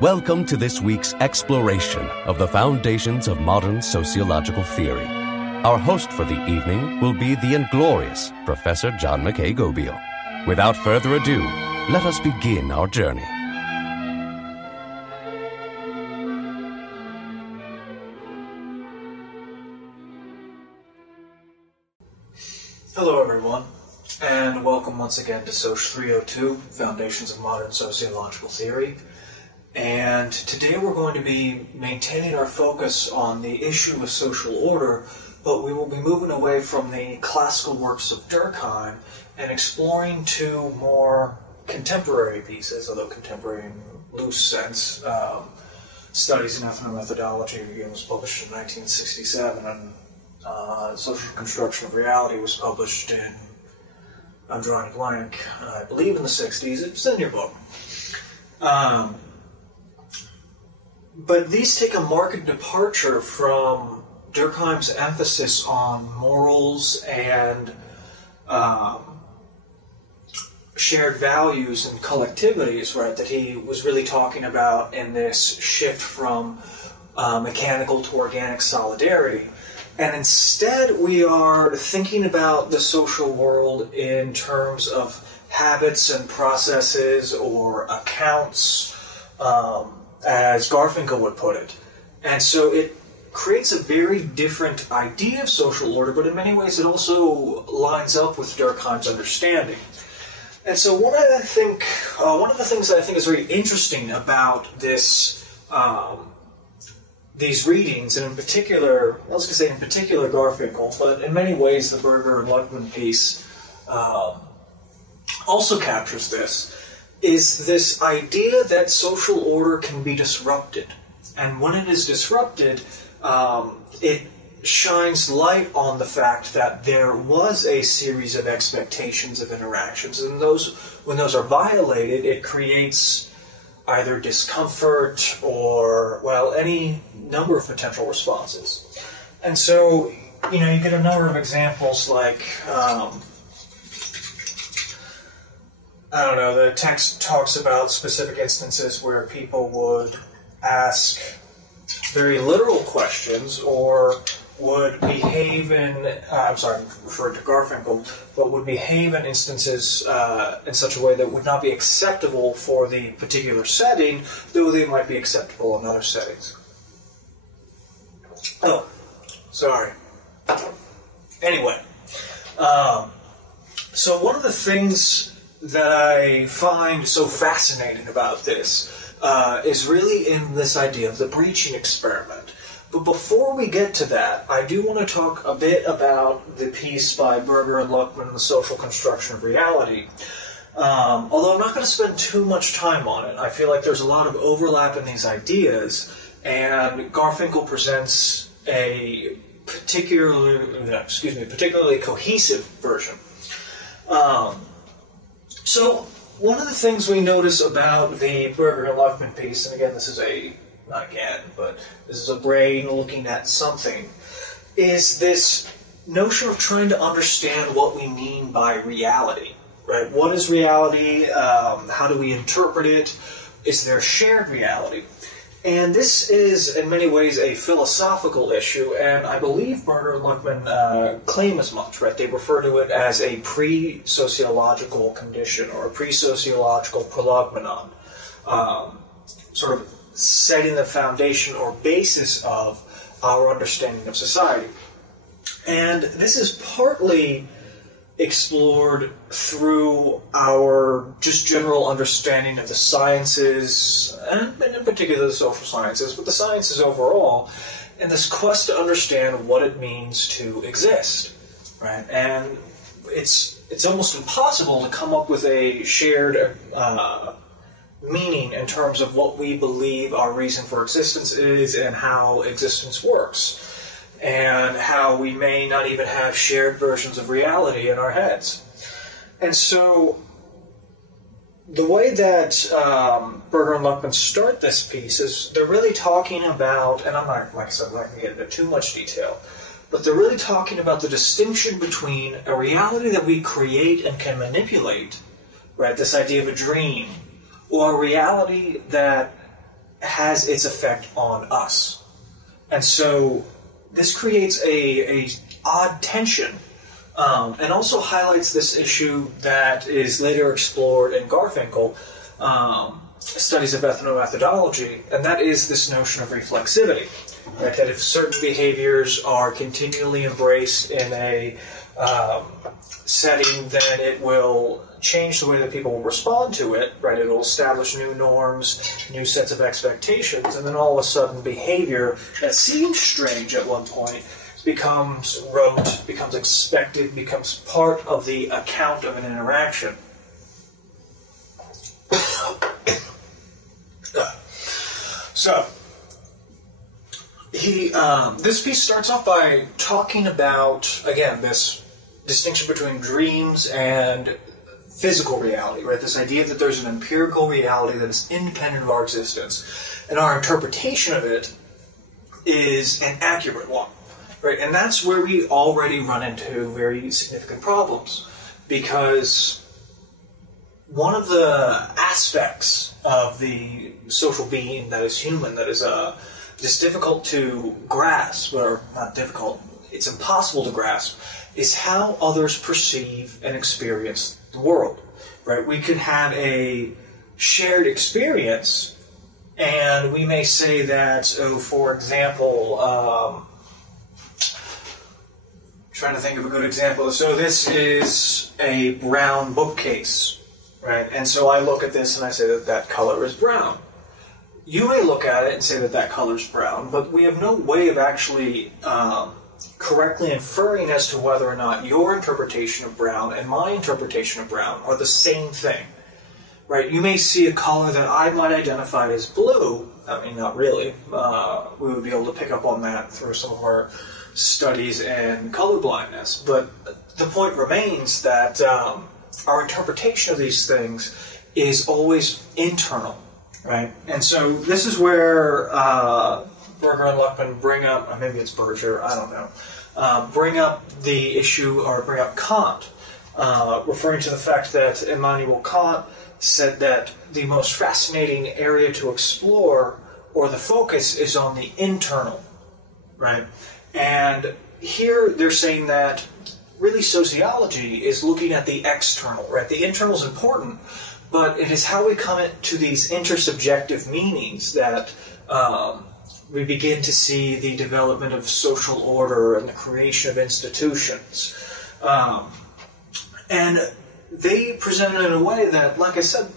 Welcome to this week's exploration of the foundations of modern sociological theory. Our host for the evening will be the inglorious Professor John McKay Gobeil. Without further ado, let us begin our journey. Hello everyone, and welcome once again to SOC 302, Foundations of Modern Sociological Theory. And today we're going to be maintaining our focus on the issue of social order, but we will be moving away from the classical works of Durkheim and exploring two more contemporary pieces, although contemporary in loose sense. Studies in Ethnomethodology was published in 1967, and Social Construction of Reality was published in, I'm drawing a blank, I believe in the 60s. It's in your book. But these take a marked departure from Durkheim's emphasis on morals and shared values and collectivities, right, that he was really talking about in this shift from mechanical to organic solidarity. And instead we are thinking about the social world in terms of habits and processes or accounts, as Garfinkel would put it. And so it creates a very different idea of social order, but in many ways it also lines up with Durkheim's understanding. And so one of the things that I think is very interesting about this, these readings, and in particular, Garfinkel, but in many ways the Berger and Luckman piece also captures this, is this idea that social order can be disrupted. And when it is disrupted, it shines light on the fact that there was a series of expectations of interactions, and when those are violated, it creates either discomfort or, well, any number of potential responses. And so, you get a number of examples like, the text talks about specific instances where people would ask very literal questions or would behave in, I'm referring to Garfinkel, but would behave in instances in such a way that would not be acceptable for the particular setting, though they might be acceptable in other settings. Oh, sorry. Anyway, so one of the things that I find so fascinating about this is really in this idea of the breaching experiment. But before we get to that, I do want to talk a bit about the piece by Berger and Luckman, The Social Construction of Reality. Although I'm not going to spend too much time on it. I feel like there's a lot of overlap in these ideas, and Garfinkel presents a particularly cohesive version. So one of the things we notice about the Berger and Luckman piece, and again, this is a brain looking at something, is this notion of trying to understand what we mean by reality, right? What is reality? How do we interpret it? Is there shared reality? And this is, in many ways, a philosophical issue, and I believe Berger and Luckman claim as much, right? They refer to it as a pre-sociological condition or a pre-sociological prolegmenon, sort of setting the foundation or basis of our understanding of society. And this is partly explored through our just general understanding of the sciences, and in particular the social sciences, but the sciences overall, and this quest to understand what it means to exist, right? And it's almost impossible to come up with a shared meaning in terms of what we believe our reason for existence is and how existence works, and how we may not even have shared versions of reality in our heads. And so the way that Berger and Luckman start this piece is they're really talking about, and I'm not, like I said, I'm not going to get into too much detail, but they're really talking about the distinction between a reality that we create and can manipulate, right, this idea of a dream, or a reality that has its effect on us. And so this creates a odd tension, and also highlights this issue that is later explored in Garfinkel, studies of ethnomethodology, and that is this notion of reflexivity. Right? That if certain behaviors are continually embraced in a setting, then it will change the way that people will respond to it, right? It will establish new norms, new sets of expectations, and then all of a sudden behavior that seems strange at one point becomes rote, becomes expected, becomes part of the account of an interaction. So, this piece starts off by talking about, again, this distinction between dreams and physical reality, right? This idea that there's an empirical reality that is independent of our existence, and our interpretation of it is an accurate one, right? And that's where we already run into very significant problems, because one of the aspects of the social being that is human, that is just difficult to grasp, or not difficult, it's impossible to grasp, is how others perceive and experience the world, right? We could have a shared experience, and we may say that, for example, trying to think of a good example. So this is a brown bookcase, right? And so I look at this and I say that that color is brown. You may look at it and say that that color is brown, but we have no way of actually correctly inferring as to whether or not your interpretation of brown and my interpretation of brown are the same thing, right? You may see a color that I might identify as blue. I mean, not really. We would be able to pick up on that through some of our studies in colorblindness. But the point remains that our interpretation of these things is always internal, right? And so this is where Berger and Luckman bring up, or maybe it's Berger, I don't know, bring up the issue, or bring up Kant, referring to the fact that Immanuel Kant said that the most fascinating area to explore, or the focus, is on the internal, right? And here they're saying that really sociology is looking at the external, right? The internal is important, but it is how we come to these intersubjective meanings that we begin to see the development of social order and the creation of institutions. And they present it in a way that, like I said,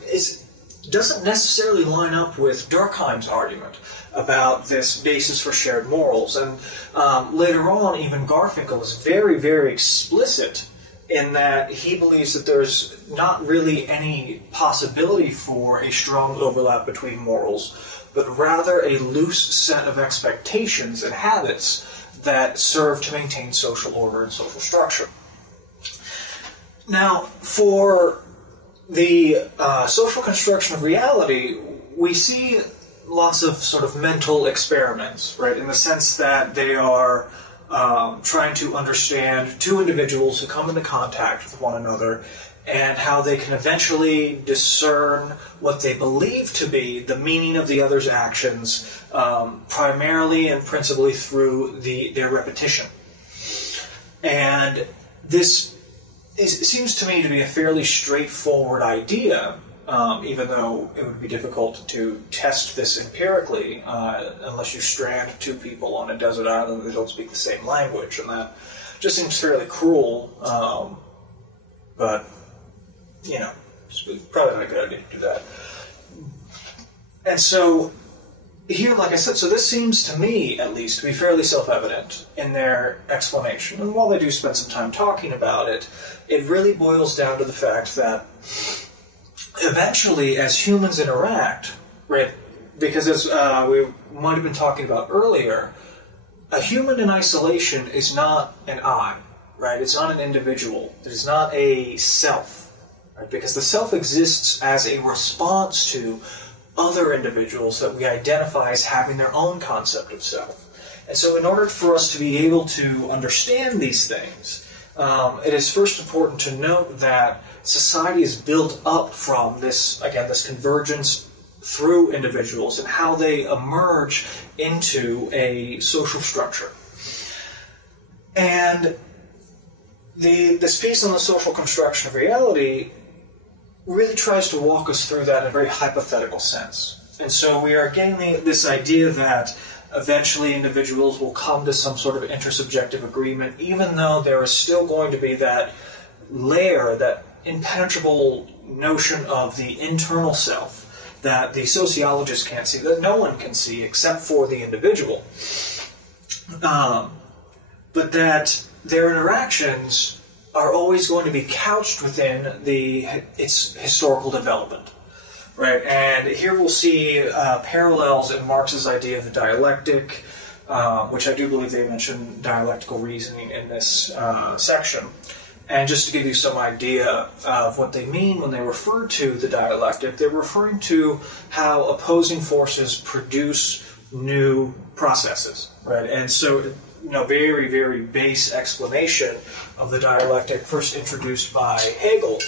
doesn't necessarily line up with Durkheim's argument about this basis for shared morals. And later on, even Garfinkel is very, very explicit in that he believes that there's not really any possibility for a strong overlap between morals, but rather a loose set of expectations and habits that serve to maintain social order and social structure. Now, for the social construction of reality, we see lots of sort of mental experiments, right, in the sense that they are trying to understand two individuals who come into contact with one another and how they can eventually discern what they believe to be the meaning of the other's actions, primarily and principally through their repetition. And this seems to me to be a fairly straightforward idea, even though it would be difficult to test this empirically unless you strand two people on a desert island that don't speak the same language, and that just seems fairly cruel, but, you know, it's probably not a good idea to do that. And so, here, like I said, so this seems to me, at least, to be fairly self-evident in their explanation. And while they do spend some time talking about it, it really boils down to the fact that eventually, as humans interact, right, because as we might have been talking about earlier, a human in isolation is not an I, right? It's not an individual. It is not a self, right? Because the self exists as a response to other individuals that we identify as having their own concept of self. And so in order for us to be able to understand these things, it is first important to note that society is built up from this, again, this convergence through individuals and how they emerge into a social structure. And this piece on the social construction of reality really tries to walk us through that in a very hypothetical sense. And so we are getting this idea that eventually individuals will come to some sort of intersubjective agreement, even though there is still going to be that layer, that impenetrable notion of the internal self that the sociologist can't see, that no one can see except for the individual. But that their interactions are always going to be couched within its historical development. Right, and here we'll see parallels in Marx's idea of the dialectic, which I do believe they mention dialectical reasoning in this section. And just to give you some idea of what they mean when they refer to the dialectic, they're referring to how opposing forces produce new processes, right? And so, very, very base explanation of the dialectic, first introduced by Hegel,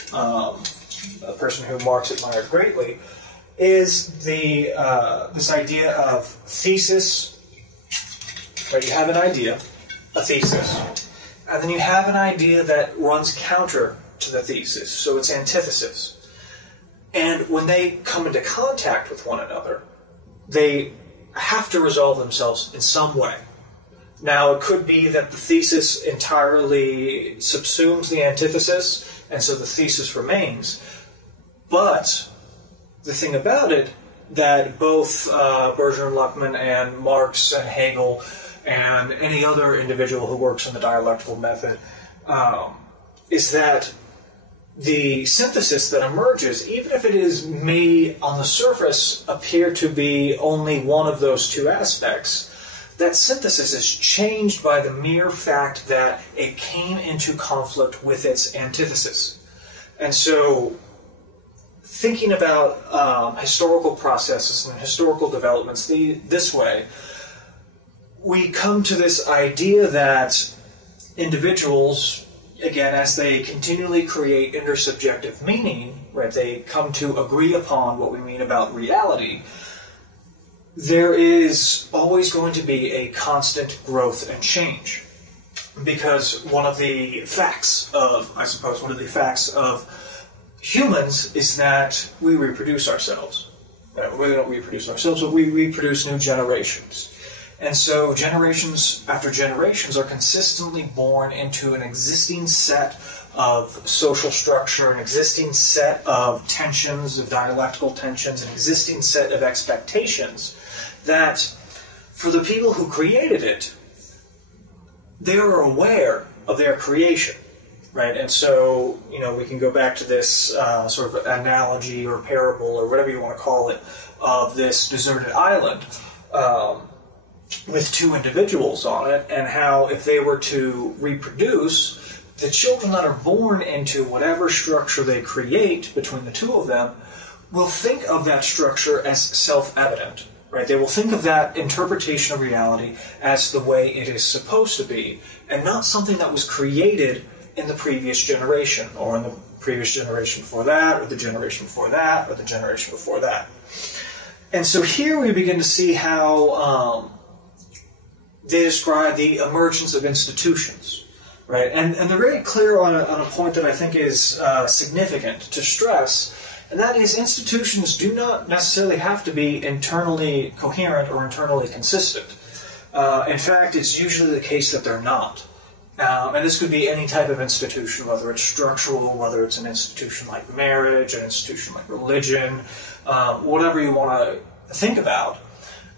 a person who Marx admired greatly, is this idea of thesis. Right, you have an idea, a thesis, and then you have an idea that runs counter to the thesis, so it's antithesis. And when they come into contact with one another, they have to resolve themselves in some way. Now, it could be that the thesis entirely subsumes the antithesis, and so the thesis remains. But the thing about it, that both Berger and Luckmann and Marx and Hegel and any other individual who works in the dialectical method, is that the synthesis that emerges, even if it may on the surface appear to be only one of those two aspects, that synthesis is changed by the mere fact that it came into conflict with its antithesis. And so, thinking about historical processes and historical developments this way, we come to this idea that individuals, again, as they continually create intersubjective meaning, right, they come to agree upon what we mean about reality, there is always going to be a constant growth and change. Because one of the facts of humans is that we reproduce ourselves. We don't reproduce ourselves, but we reproduce new generations. And so generations after generations are consistently born into an existing set of social structure, an existing set of tensions, of dialectical tensions, an existing set of expectations that for the people who created it, they are aware of their creation. Right, and so, we can go back to this sort of analogy or parable or whatever you want to call it of this deserted island with two individuals on it, and how if they were to reproduce, the children that are born into whatever structure they create between the two of them will think of that structure as self-evident. Right, they will think of that interpretation of reality as the way it is supposed to be, and not something that was created in the previous generation, or in the previous generation before that, or the generation before that, or the generation before that. And so here we begin to see how they describe the emergence of institutions, right? And they're very clear on a point that I think is significant to stress, and that is institutions do not necessarily have to be internally coherent or internally consistent. In fact, it's usually the case that they're not. And this could be any type of institution, whether it's structural, whether it's an institution like marriage, an institution like religion, whatever you want to think about.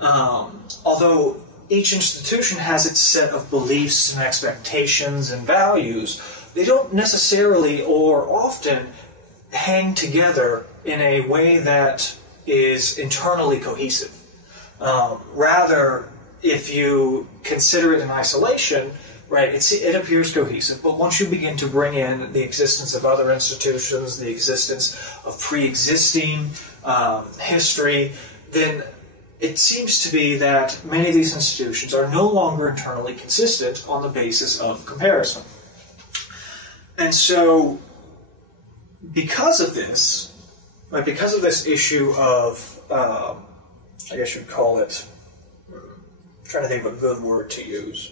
Although each institution has its set of beliefs and expectations and values, they don't necessarily or often hang together in a way that is internally cohesive. Rather, if you consider it in isolation, right, it appears cohesive, but once you begin to bring in the existence of other institutions, the existence of pre-existing history, then it seems to be that many of these institutions are no longer internally consistent on the basis of comparison. And so, because of this, right, because of this issue of, I guess you'd call it, I'm trying to think of a good word to use.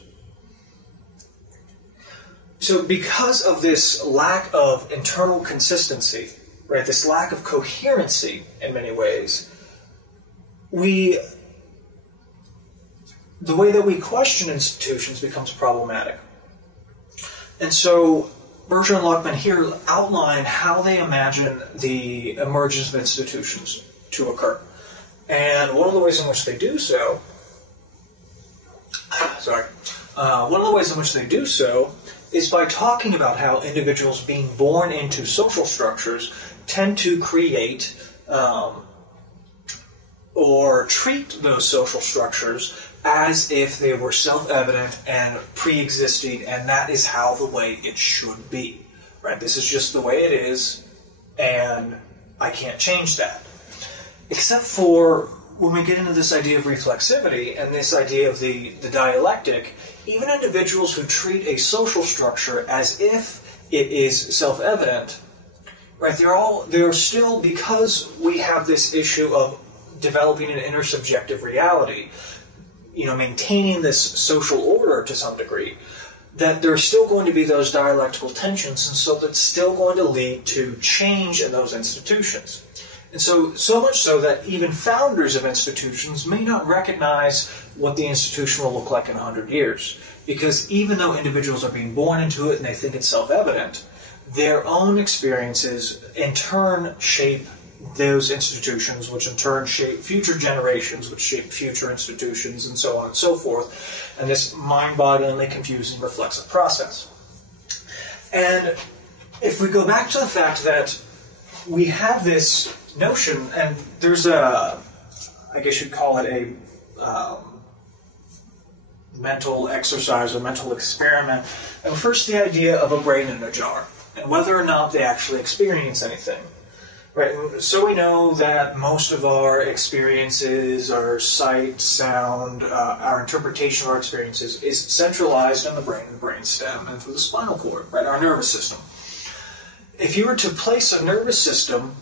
So because of this lack of internal consistency, right, this lack of coherency in many ways, the way that we question institutions becomes problematic. And so Berger and Luckman here outline how they imagine the emergence of institutions to occur. And one of the ways in which they do so, is by talking about how individuals being born into social structures tend to create or treat those social structures as if they were self-evident and pre-existing, and that is how the way it should be. Right? This is just the way it is, and I can't change that. Except for when we get into this idea of reflexivity and this idea of the dialectic, even individuals who treat a social structure as if it is self-evident, right, they're still, because we have this issue of developing an intersubjective reality, maintaining this social order to some degree, that there's still going to be those dialectical tensions, and so that's still going to lead to change in those institutions. And so much so that even founders of institutions may not recognize what the institution will look like in 100 years. Because even though individuals are being born into it and they think it's self-evident, their own experiences in turn shape those institutions, which in turn shape future generations, which shape future institutions, and so on and so forth. And this mind-bogglingly confusing reflexive process. And if we go back to the fact that we have this notion, and there's I guess you'd call it a mental exercise or mental experiment, and refers to the idea of a brain in a jar, and whether or not they actually experience anything. Right, and so we know that most of our experiences, our sight, sound, our interpretation of our experiences is centralized in the brain and the brainstem and through the spinal cord, right, our nervous system. If you were to place a nervous system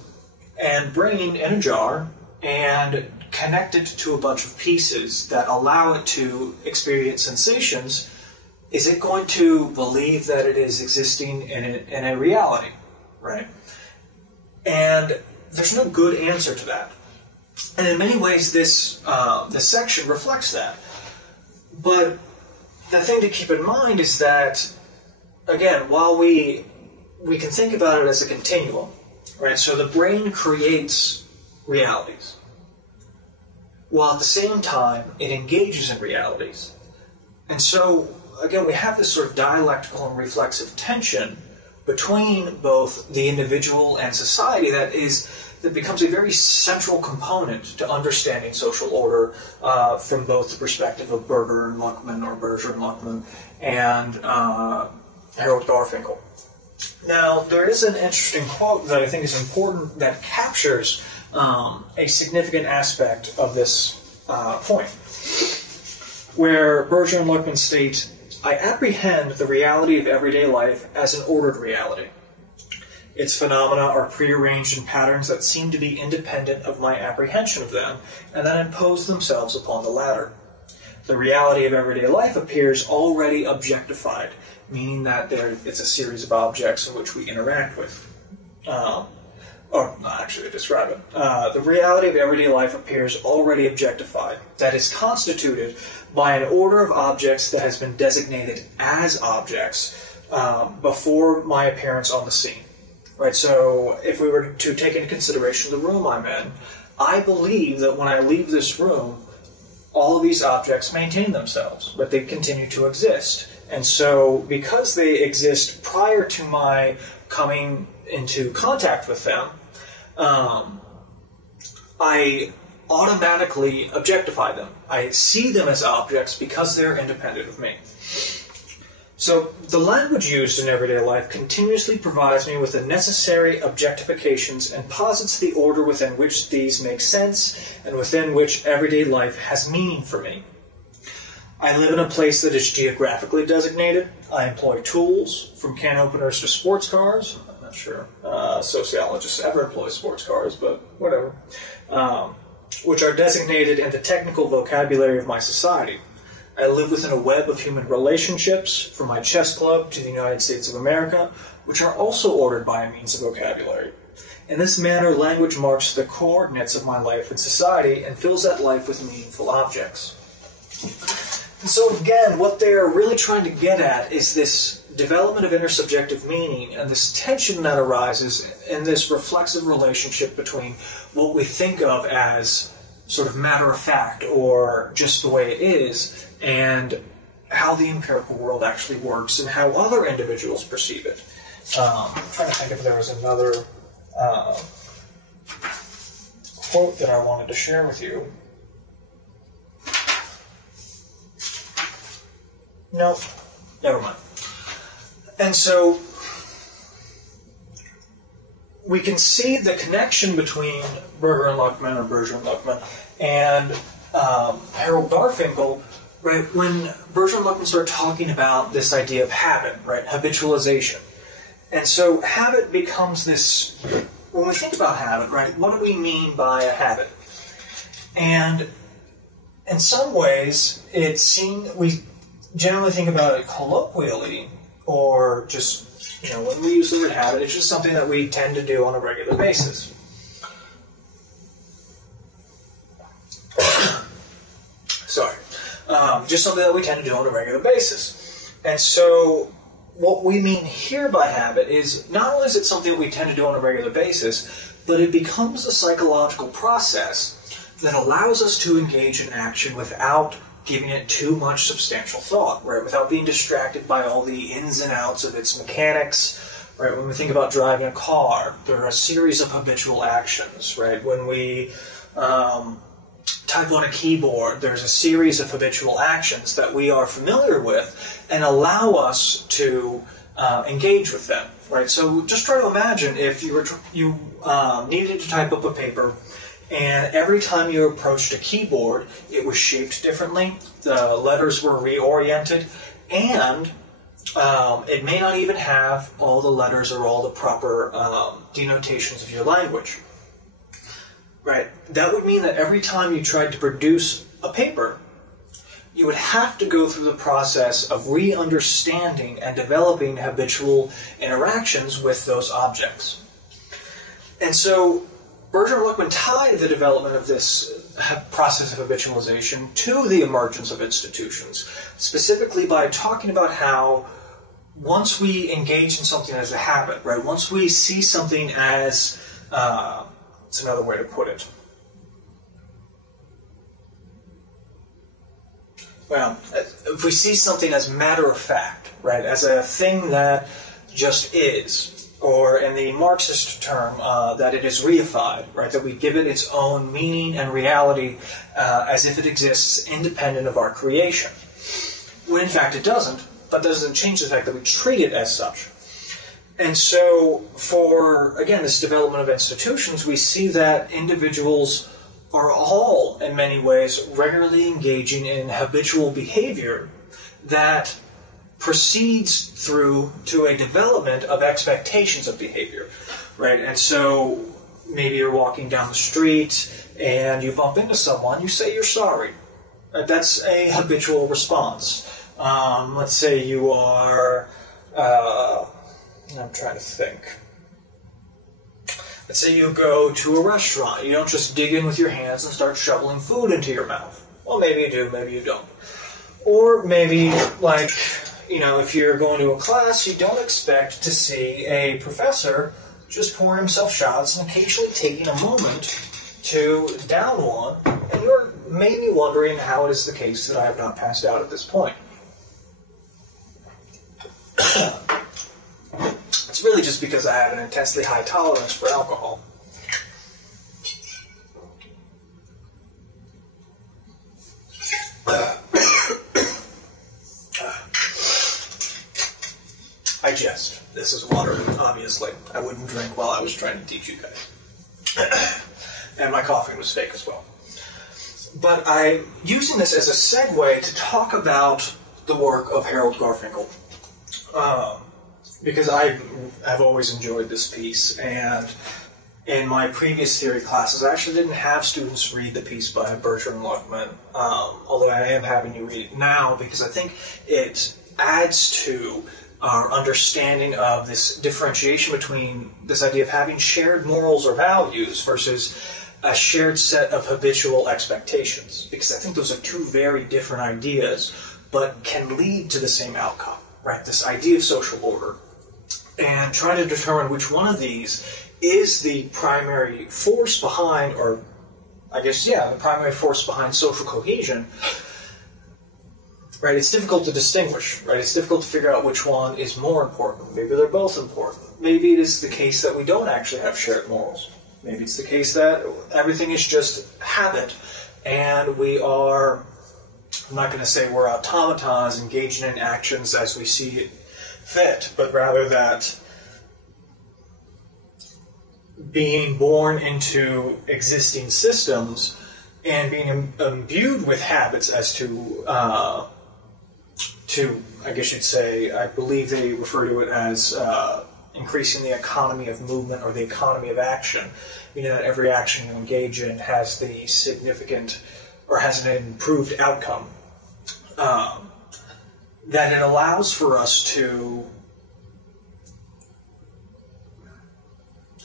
and brain in a jar and connect it to a bunch of pieces that allow it to experience sensations, is it going to believe that it is existing in a reality, right? And there's no good answer to that. And in many ways, this section reflects that. But the thing to keep in mind is that, again, while we can think about it as a continuum, right? So the brain creates realities, while at the same time it engages in realities. And so, again, we have this sort of dialectical and reflexive tension between both the individual and society that becomes a very central component to understanding social order from both the perspective of Berger and Luckman and Harold Garfinkel. Now, there is an interesting quote that I think is important that captures a significant aspect of this point, where Berger and Luckman state, "I apprehend the reality of everyday life as an ordered reality. Its phenomena are prearranged in patterns that seem to be independent of my apprehension of them, and that impose themselves upon the latter. The reality of everyday life appears already objectified," meaning that it's a series of objects in which we interact with. They describe it. The reality of everyday life appears already objectified, that is constituted by an order of objects that has been designated as objects before my appearance on the scene. Right, so if we were to take into consideration the room I'm in, I believe that when I leave this room, all of these objects maintain themselves, but they continue to exist. And so because they exist prior to my coming into contact with them, I automatically objectify them. I see them as objects because they're independent of me. So the language used in everyday life continuously provides me with the necessary objectifications and posits the order within which these make sense and within which everyday life has meaning for me. I live in a place that is geographically designated. I employ tools, from can openers to sports cars. not sure sociologists ever employ sports cars, but whatever. Which are designated in the technical vocabulary of my society. I live within a web of human relationships, from my chess club to the United States of America, which are also ordered by a means of vocabulary. In this manner, language marks the coordinates of my life and society and fills that life with meaningful objects. And so again, what they're really trying to get at is this development of intersubjective meaning and this tension that arises in this reflexive relationship between what we think of as sort of matter of fact or just the way it is and how the empirical world actually works and how other individuals perceive it. I'm trying to think if there was another quote that I wanted to share with you. Nope, never mind. And so we can see the connection between Berger and Luckman and Harold Garfinkel, right? When Berger and Luckman started talking about this idea of habit, right? Habitualization. And so habit becomes this, when we think about habit, right? What do we mean by a habit? And in some ways, we generally think about it colloquially, or just, when we use the word habit, it's just something that we tend to do on a regular basis. Sorry. Just something that we tend to do on a regular basis. And so what we mean here by habit is not only is it something that we tend to do on a regular basis, but it becomes a psychological process that allows us to engage in action without giving it too much substantial thought, right? Without being distracted by all the ins and outs of its mechanics, right? When we think about driving a car, there are a series of habitual actions, right? When we type on a keyboard, there's a series of habitual actions that we are familiar with and allow us to engage with them, right? So just try to imagine if you needed to type up a paper, and every time you approached a keyboard, it was shaped differently, the letters were reoriented, and it may not even have all the letters or all the proper denotations of your language. Right? That would mean that every time you tried to produce a paper, you would have to go through the process of re-understanding and developing habitual interactions with those objects. And so Berger and Luckman tied the development of this process of habitualization to the emergence of institutions, specifically by talking about how once we engage in something as a habit, right, once we see something as, it's another way to put it. Well, if we see something as matter of fact, right, as a thing that just is, or in the Marxist term, that it is reified, right, that we give it its own meaning and reality as if it exists independent of our creation. When in fact it doesn't, but that doesn't change the fact that we treat it as such. And so for, again, this development of institutions, we see that individuals are all, in many ways, regularly engaging in habitual behavior that proceeds through to a development of expectations of behavior, right? And so maybe you're walking down the street and you bump into someone, you say you're sorry. That's a habitual response. Let's say you are, I'm trying to think. Let's say you go to a restaurant. You don't just dig in with your hands and start shoveling food into your mouth. Well, maybe you do, maybe you don't. Or maybe, like, if you're going to a class, you don't expect to see a professor just pouring himself shots and occasionally taking a moment to down one, and you're maybe wondering how it is the case that I have not passed out at this point. It's really just because I have an intensely high tolerance for alcohol. I jest. This is water, obviously. I wouldn't drink while I was trying to teach you guys. And my coughing was fake as well. But I'm using this as a segue to talk about the work of Harold Garfinkel. because I have always enjoyed this piece, and in my previous theory classes, I actually didn't have students read the piece by Bertrand Luckman, although I am having you read it now because I think it adds to our understanding of this differentiation between this idea of having shared morals or values versus a shared set of habitual expectations, because I think those are two very different ideas, but can lead to the same outcome, right? This idea of social order, and trying to determine which one of these is the primary force behind, or I guess, yeah, the primary force behind social cohesion, right? It's difficult to distinguish, right? It's difficult to figure out which one is more important. Maybe they're both important. Maybe it is the case that we don't actually have shared morals. Maybe it's the case that everything is just habit, and we are, I'm not going to say we're automatons engaging in actions as we see it fit, but rather that being born into existing systems and being imbued with habits as to, I guess you'd say, I believe they refer to it as increasing the economy of movement or the economy of action, meaning that every action you engage in has the significant or has an improved outcome. That it allows for us to,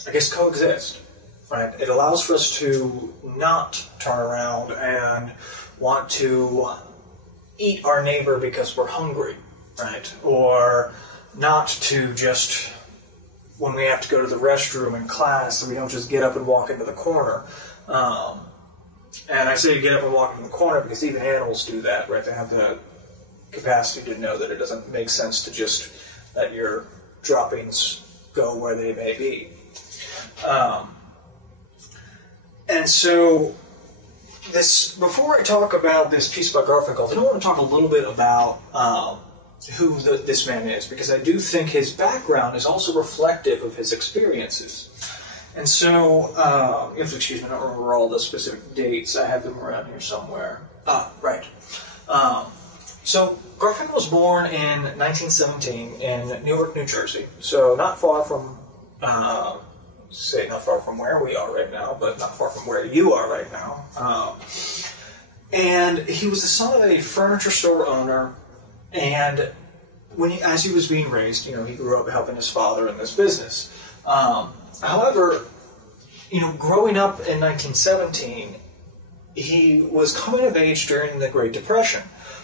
I guess, coexist, right? It allows for us to not turn around and want to eat our neighbor because we're hungry, right? Or not to just, when we have to go to the restroom in class, we don't just get up and walk into the corner. And I say get up and walk into the corner because even animals do that, right? They have the capacity to know that it doesn't make sense to just let your droppings go where they may be. And so, before I talk about this piece by Garfinkel, I do want to talk a little bit about who this man is, because I do think his background is also reflective of his experiences. And so, excuse me, I don't remember all the specific dates. I have them around here somewhere. Right. So, Garfinkel was born in 1917 in Newark, New Jersey. So, not far from, not far from where we are right now, but not far from where you are right now. And he was the son of a furniture store owner, and as he was being raised, he grew up helping his father in this business. However, growing up in 1917, he was coming of age during the Great Depression,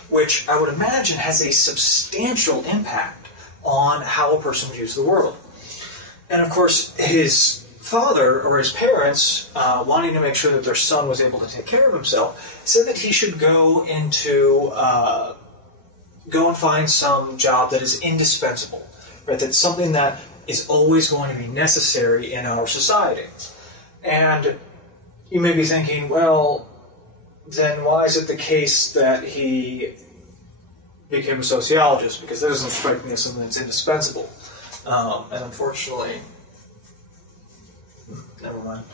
which I would imagine has a substantial impact on how a person views the world. And of course, his father, or his parents, wanting to make sure that their son was able to take care of himself, said that he should go and find some job that is indispensable, right? That's something that is always going to be necessary in our society. And you may be thinking, well, then why is it the case that he became a sociologist? Because that doesn't strike me as something that's indispensable. And unfortunately, never mind.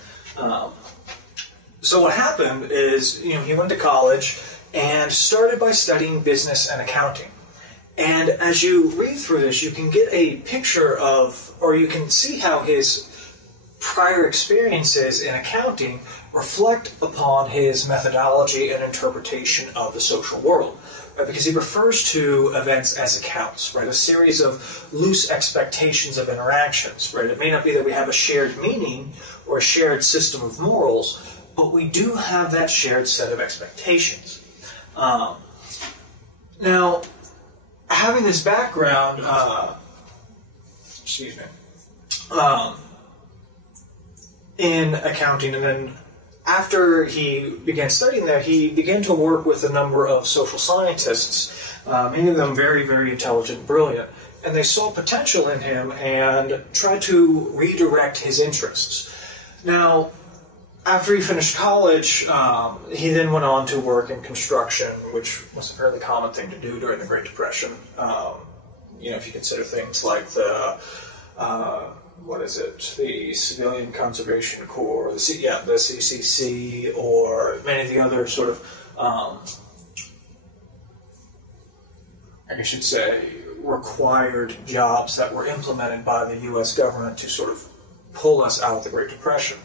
So what happened is, he went to college and started by studying business and accounting. And as you read through this, you can get a picture of, or you can see how his prior experiences in accounting reflect upon his methodology and interpretation of the social world. Right? Because he refers to events as accounts, right? A series of loose expectations of interactions, right? It may not be that we have a shared meaning or a shared system of morals, but we do have that shared set of expectations. Now, having this background, in accounting, and then after he began studying there, he began to work with a number of social scientists, many of them very, very intelligent and brilliant, and they saw potential in him and tried to redirect his interests. Now, after he finished college, he then went on to work in construction, which was a fairly common thing to do during the Great Depression. If you consider things like the Civilian Conservation Corps, the CCC, or many of the other sort of, required jobs that were implemented by the U.S. government to sort of pull us out of the Great Depression.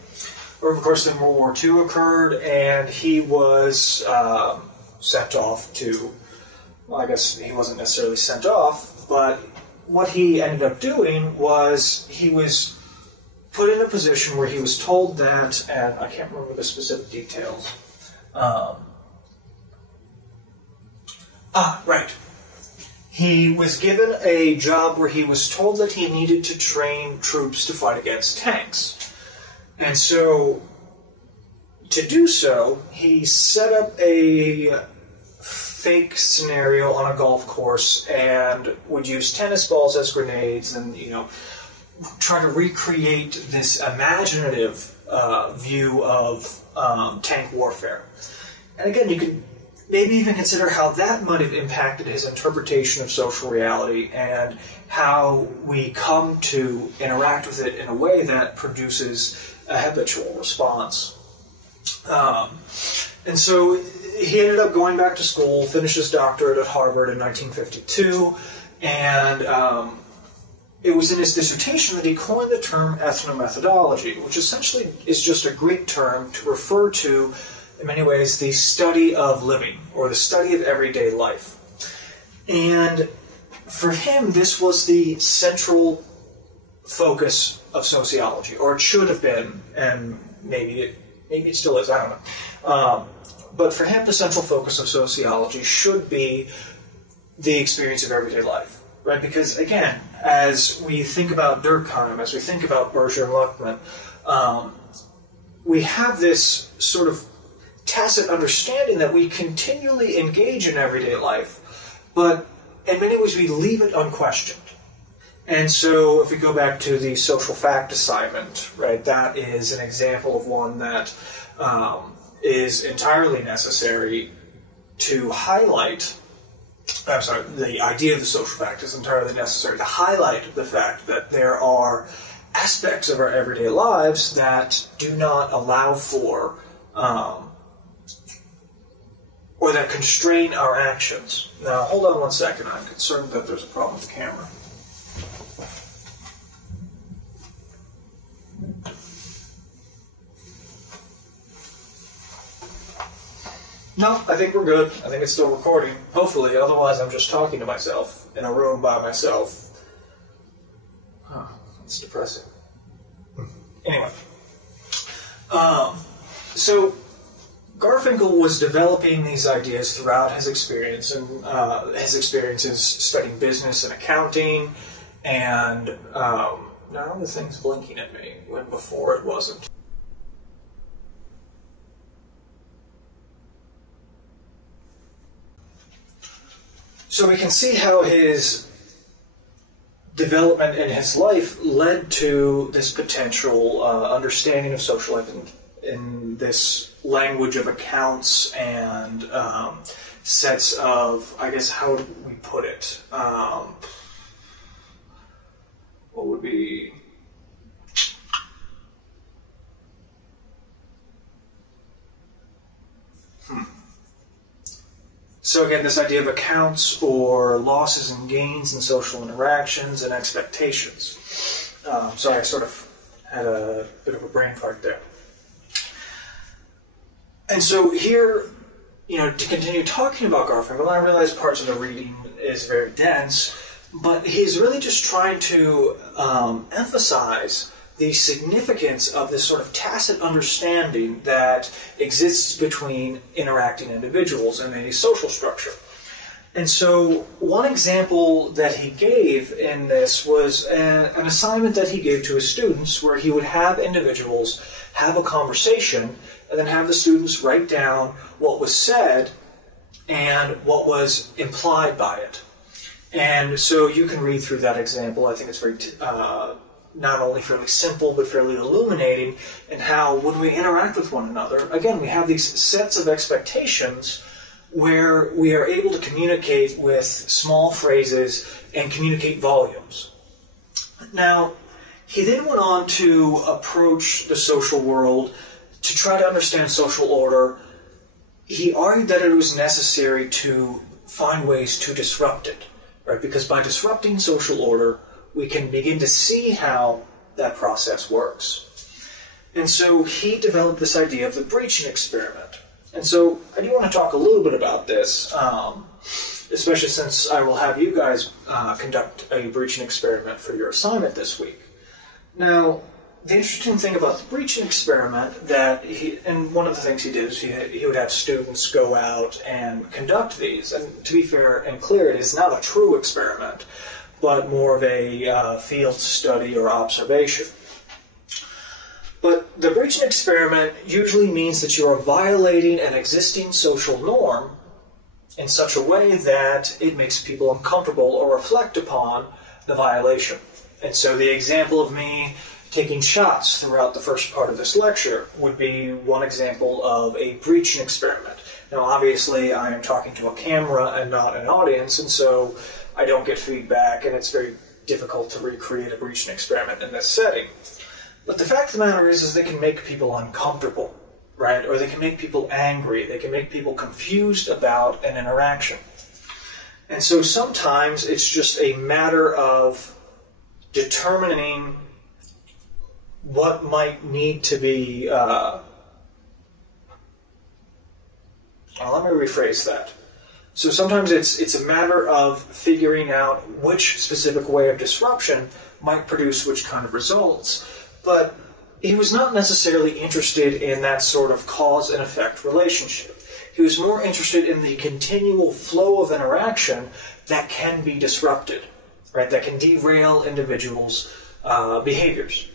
Of course, then World War II occurred, and he was sent off to, well, I guess he wasn't necessarily sent off, but what he ended up doing was he was put in a position where he was told that, and I can't remember the specific details. Right. He was given a job where he was told that he needed to train troops to fight against tanks. And so, to do so, he set up a fake scenario on a golf course and would use tennis balls as grenades and, try to recreate this imaginative view of tank warfare. And again, you could maybe even consider how that might have impacted his interpretation of social reality and how we come to interact with it in a way that produces a habitual response. And so he ended up going back to school, finished his doctorate at Harvard in 1952, and it was in his dissertation that he coined the term ethnomethodology, which essentially is just a Greek term to refer to, in many ways, the study of living, or the study of everyday life. And for him, this was the central focus of sociology, or it should have been, and maybe it still is, I don't know. But for him, the central focus of sociology should be the experience of everyday life, right? Because, again, as we think about Durkheim, as we think about Berger and Luckman, we have this sort of tacit understanding that we continually engage in everyday life, but in many ways we leave it unquestioned. And so if we go back to the social fact assignment, right, that is an example of one that is entirely necessary to highlight, the idea of the social fact is entirely necessary to highlight the fact that there are aspects of our everyday lives that do not allow for or that constrain our actions. Now, hold on one second. I'm concerned that there's a problem with the camera. No, I think we're good. I think it's still recording. Hopefully, otherwise I'm just talking to myself in a room by myself. Huh, that's depressing. Anyway. So Garfinkel was developing these ideas throughout his experience, and his experiences studying business and accounting, and now the thing's blinking at me when before it wasn't. So we can see how his development in his life led to this potential understanding of social life in this language of accounts and sets of, I guess, how would we put it? What would be... So again, this idea of accounts or losses and gains in social interactions and expectations. Sorry, I sort of had a bit of a brain fart there. And so here, to continue talking about Garfinkel, I realize parts of the reading is very dense, but he's really just trying to emphasize the significance of this sort of tacit understanding that exists between interacting individuals in any social structure. And so one example that he gave in this was an assignment that he gave to his students where he would have individuals have a conversation and then have the students write down what was said and what was implied by it. And so you can read through that example. I think it's very not only fairly simple, but fairly illuminating in how, when we interact with one another, again, we have these sets of expectations where we are able to communicate with small phrases and communicate volumes. Now, he then went on to approach the social world to try to understand social order. He argued that it was necessary to find ways to disrupt it. right? Because by disrupting social order, we can begin to see how that process works. And so he developed this idea of the breaching experiment. And so I do want to talk a little bit about this, especially since I will have you guys conduct a breaching experiment for your assignment this week. Now, the interesting thing about the breaching experiment and one of the things he did is he would have students go out and conduct these. And to be fair and clear, it is not a true experiment, but more of a field study or observation. But the breaching experiment usually means that you are violating an existing social norm in such a way that it makes people uncomfortable or reflect upon the violation. And so the example of me taking shots throughout the first part of this lecture would be one example of a breaching experiment. Now, obviously, I am talking to a camera and not an audience, and so I don't get feedback, and it's very difficult to recreate a breaching experiment in this setting. But the fact of the matter is they can make people uncomfortable, right? Or they can make people angry. They can make people confused about an interaction. And so sometimes it's just a matter of determining what might need to be... let me rephrase that. So sometimes it's a matter of figuring out which specific way of disruption might produce which kind of results. But he was not necessarily interested in that sort of cause and effect relationship. He was more interested in the continual flow of interaction that can be disrupted, right? That can derail individuals' behaviors.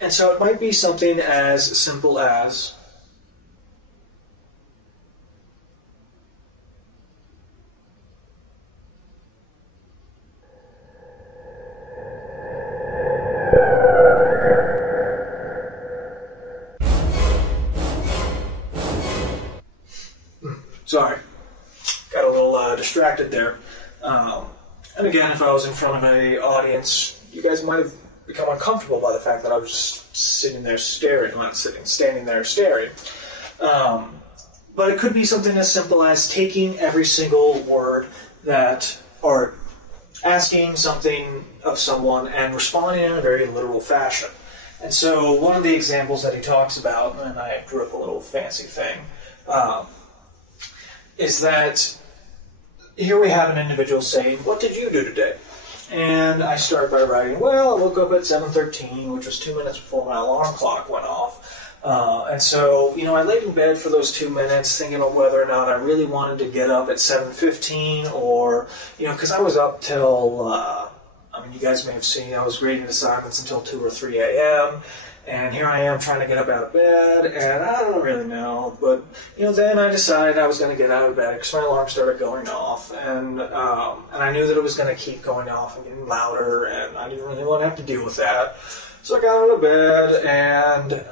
And so it might be something as simple as sorry, got a little distracted there. And again, if I was in front of an audience, you guys might have become uncomfortable by the fact that I was just sitting there staring, standing there staring. But it could be something as simple as taking every single word or asking something of someone and responding in a very literal fashion. And so one of the examples that he talks about, and I drew up a little fancy thing, is that here we have an individual saying, "What did you do today?" And I start by writing, "Well, I woke up at 7:13, which was 2 minutes before my alarm clock went off. And so, I laid in bed for those 2 minutes thinking about whether or not I really wanted to get up at 7:15 or, because I was up till, you guys may have seen, I was grading assignments until 2 or 3 a.m., and here I am trying to get up out of bed, and I don't really know, but, then I decided I was going to get out of bed because my alarm started going off, and I knew that it was going to keep going off and getting louder, and I didn't really want to have to deal with that. So I got out of bed, and,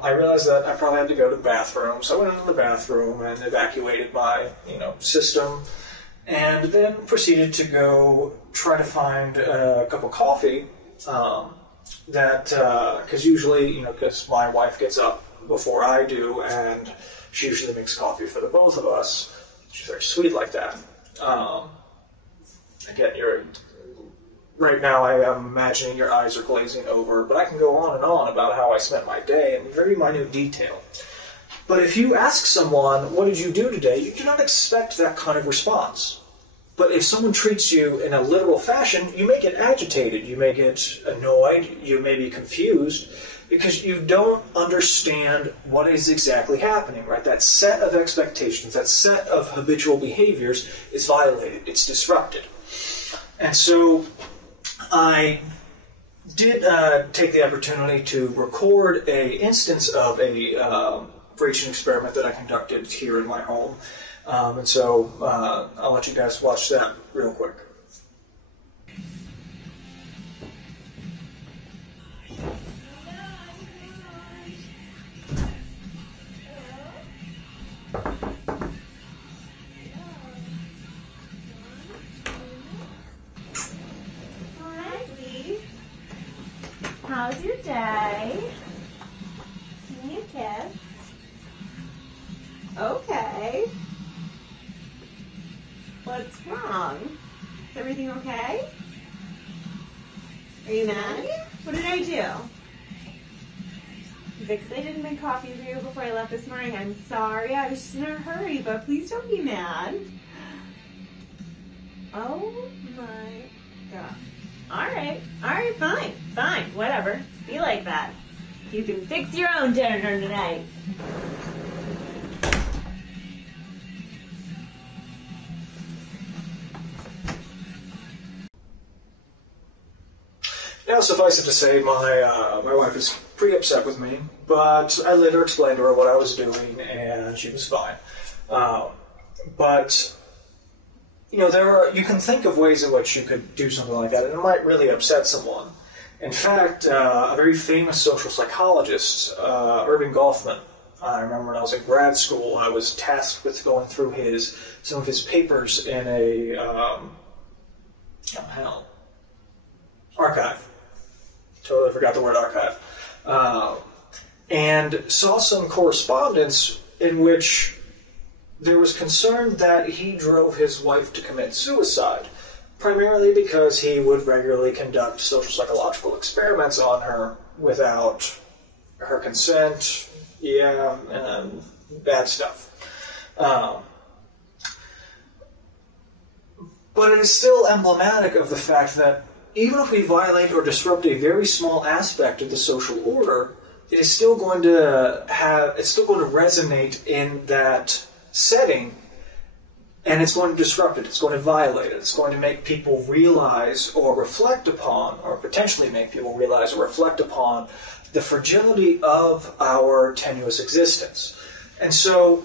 I realized that I probably had to go to the bathroom, so I went into the bathroom and evacuated my, system, and then proceeded to go try to find a cup of coffee, because usually, because my wife gets up before I do, and she usually makes coffee for the both of us. She's very sweet like that. Again, right now I am imagining your eyes are glazing over, but I can go on and on about how I spent my day in very minute detail. But if you ask someone, "What did you do today?" you cannot expect that kind of response. But if someone treats you in a literal fashion, you may get agitated, you may get annoyed, you may be confused, because you don't understand what is exactly happening, right? That set of expectations, that set of habitual behaviors is violated, it's disrupted. And so I did take the opportunity to record an instance of a breaching experiment that I conducted here in my home. And so I'll let you guys watch that real quick. Hi, Steve. How's your day? Can you kiss? Okay. What's wrong? everything okay? Are you mad? What did I do? Because I didn't make coffee for you before I left this morning. I'm sorry. I was just in a hurry, but please don't be mad. Oh my God. Alright, fine, whatever. Be like that. You can fix your own dinner tonight. Now, suffice it to say, my wife is pretty upset with me, but I later explained to her what I was doing, and she was fine. But you know, you can think of ways in which you could do something like that, and it might really upset someone. In fact, a very famous social psychologist, Irving Goffman, I remember when I was in grad school, I was tasked with going through some of his papers in a archive. Totally forgot the word archive. And saw some correspondence in which there was concern that he drove his wife to commit suicide, primarily because he would regularly conduct social psychological experiments on her without her consent, and bad stuff. But it is still emblematic of the fact that even if we violate or disrupt a very small aspect of the social order, it's still going to resonate in that setting, and it's going to disrupt it, it's going to violate it, it's going to make people realize or reflect upon, or potentially make people realize or reflect upon, the fragility of our tenuous existence. And so,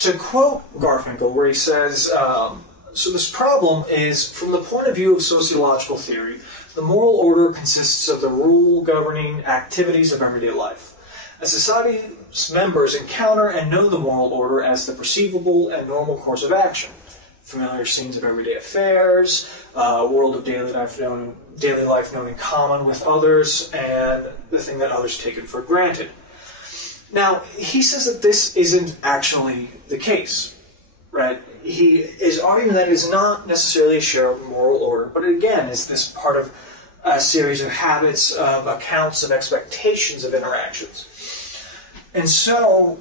to quote Garfinkel, where he says, so this problem is, from the point of view of sociological theory, the moral order consists of the rule governing activities of everyday life. A society's members encounter and know the moral order as the perceivable and normal course of action. Familiar scenes of everyday affairs, a world of daily life known in common with others, and the thing that others taken for granted. Now, he says that this isn't actually the case, right? He is arguing that it is not necessarily a shared moral order, but it again is this part of a series of habits, of accounts, of expectations, of interactions. And so,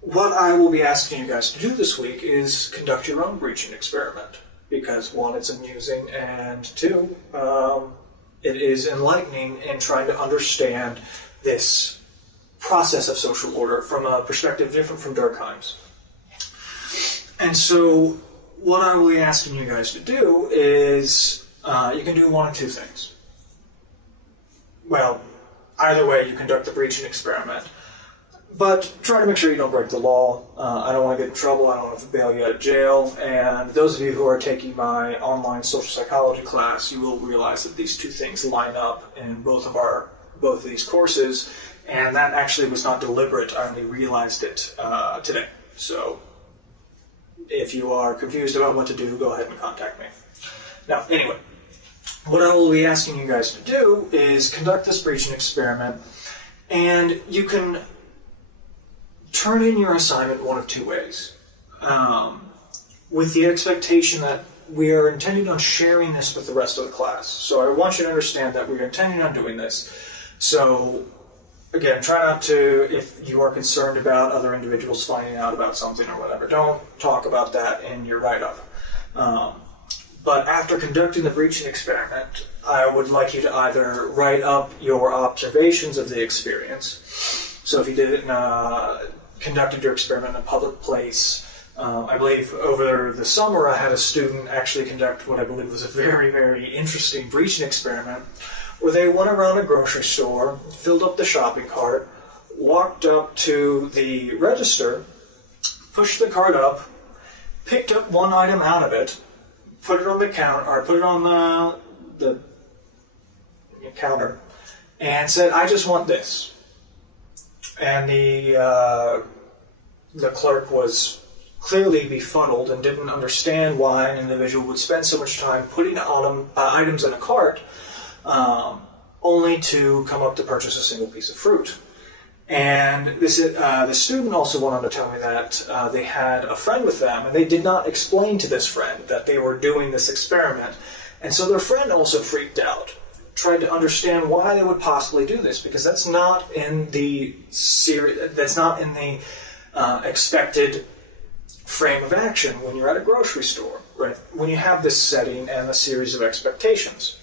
what I will be asking you guys to do this week is conduct your own breaching experiment. Because one, it's amusing, and two, it is enlightening in trying to understand this process of social order from a perspective different from Durkheim's. And so, what I will be asking you guys to do is, you can do one of two things. Well, either way, you conduct the breaching experiment. But try to make sure you don't break the law. I don't want to get in trouble. I don't want to bail you out of jail. And those of you who are taking my online social psychology class, you will realize that these two things line up in both of these courses. And that actually was not deliberate. I only realized it today. So if you are confused about what to do, go ahead and contact me. Now, anyway, what I will be asking you guys to do is conduct this breaching experiment. And you can turn in your assignment one of two ways. With the expectation that we are intending on sharing this with the rest of the class. So I want you to understand that we're intending on doing this. So, again, try not to, if you are concerned about other individuals finding out about something or whatever, don't talk about that in your write-up. But after conducting the breaching experiment, I would like you to either write up your observations of the experience. So if you did it conducted your experiment in a public place. I believe over the summer I had a student actually conduct what I believe was a very, very interesting breaching experiment where they went around a grocery store, filled up the shopping cart, walked up to the register, pushed the cart up, picked up one item out of it, put it on the counter, or put it on the counter, and said, "I just want this." And the clerk was clearly befuddled and didn't understand why an individual would spend so much time putting items in a cart only to come up to purchase a single piece of fruit. And the student also went on to tell me that they had a friend with them, and they did not explain to this friend that they were doing this experiment. And so their friend also freaked out, tried to understand why they would possibly do this, because that's not in the expected frame of action when you're at a grocery store, right? When you have this setting and a series of expectations.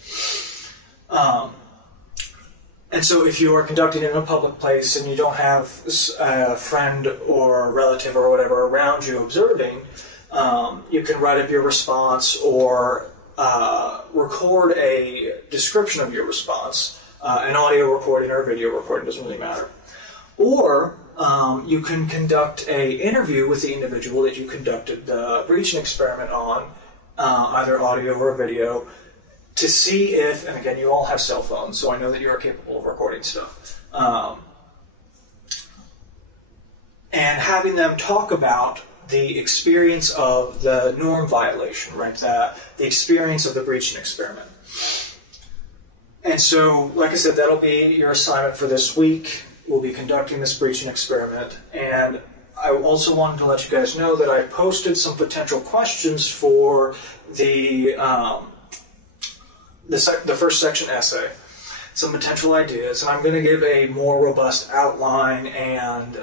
And so if you are conducting it in a public place and you don't have a friend or relative or whatever around you observing, you can write up your response or record a description of your response, an audio recording or a video recording, doesn't really matter. Or you can conduct an interview with the individual that you conducted the breaching experiment on, either audio or video, to see if, and again, you all have cell phones, so I know that you are capable of recording stuff, and having them talk about the experience of the norm violation, right? The experience of the breaching experiment. And so, like I said, that'll be your assignment for this week. We'll be conducting this breaching experiment, and I also wanted to let you guys know that I posted some potential questions for the first section essay, some potential ideas, and I'm going to give a more robust outline and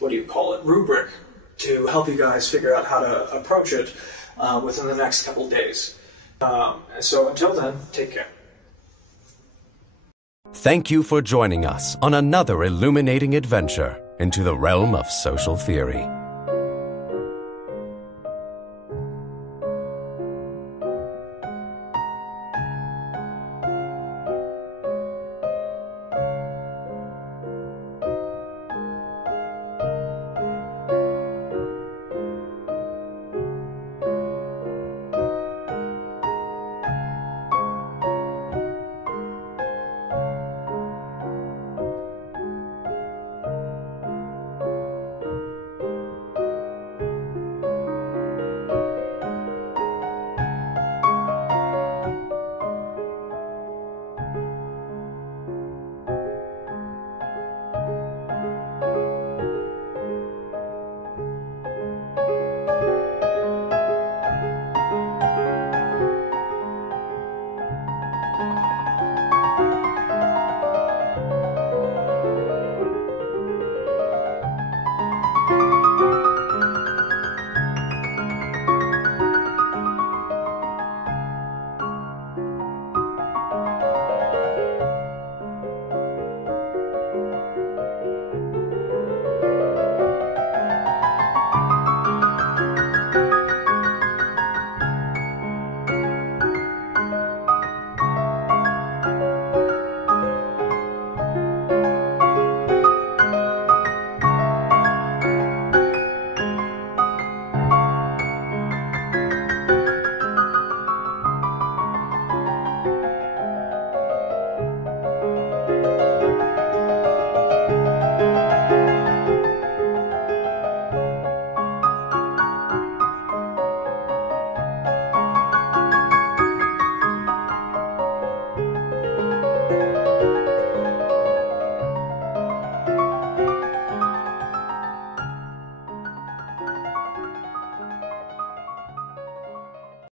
rubric to help you guys figure out how to approach it within the next couple days. So until then, take care. Thank you for joining us on another illuminating adventure into the realm of social theory.